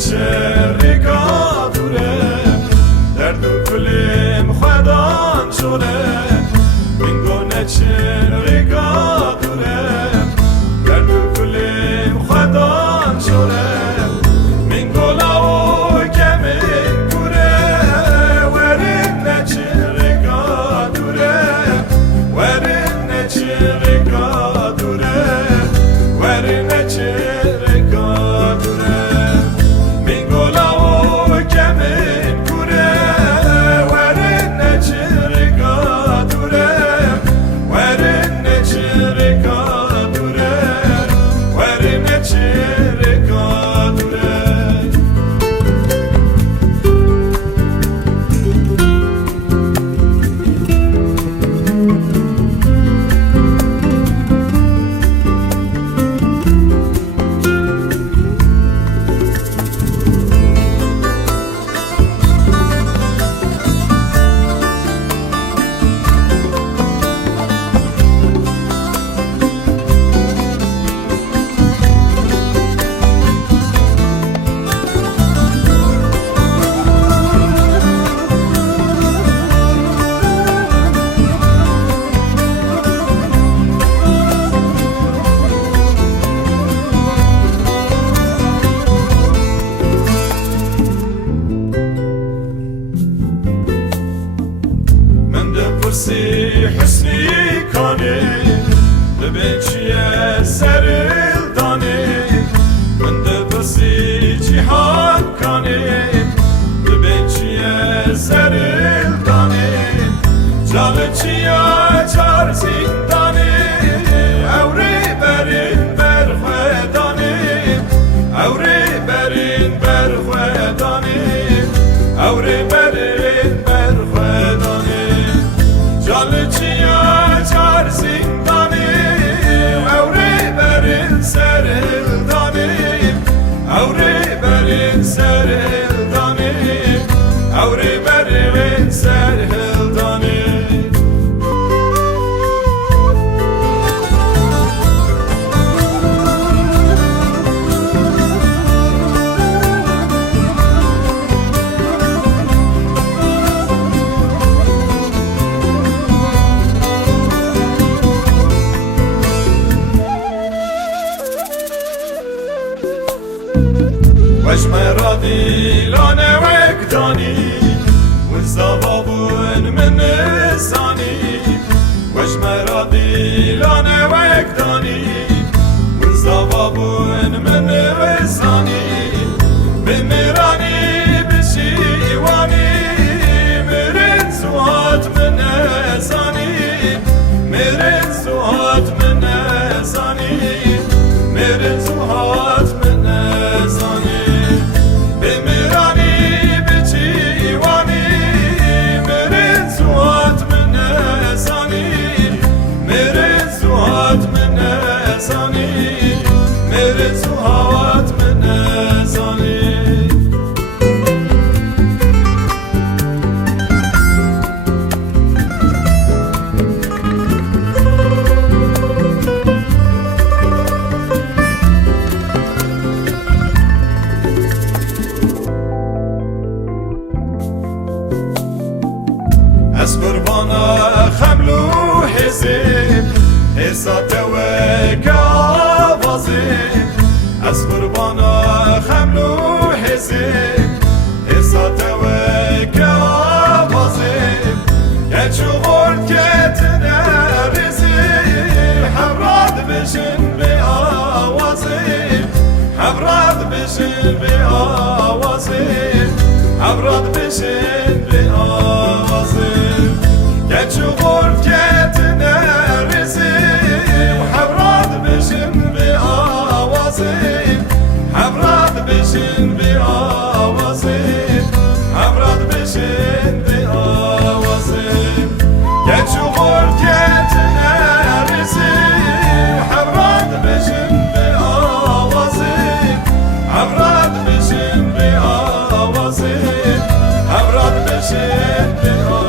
شرکا دوره درد و کلیم خدان شده من گونه شرکا دوره درد و کلیم خدان شده من گلا و کمین کوره ورن شرکا دوره ورن شرکا دوره ورن شرکا دوره پرسی حسنی کنی لبچیه سرل دانی من دپرسی جهان کنی لبچیه سرل دانی جالچیه چار زندانی اوری برین برخوادانی اوری برین برخوادانی اوری برین برخوادانی جالچیا چار زندانی اوری برین سرل دانی اوری برین سرل دانی اوری برین سرل دانی وجمه دیلانه وقدانی والزبابون من الزاني وجمه دیلانه وقدانی والزبابون من الزاني بمراني بشيواني مرن زوات من الزاني مرن زوات من الزاني مرن زوات من الزاني از قربانا خملو حزب حسات وکا وازب از قربانا خملو حزب حسات وکا وازب یچو غرد کتنه رزب حبراد بشن به آوازب حبراد بشن به آوازب حبراد بشن به آوازب یچو غرد کتنه رزب حبراد بشن به آوازب حبراد بشن به آوازب حبراد بشن به آوازب یچو غرد کتنه رزب حبراد بشن به آوازب شد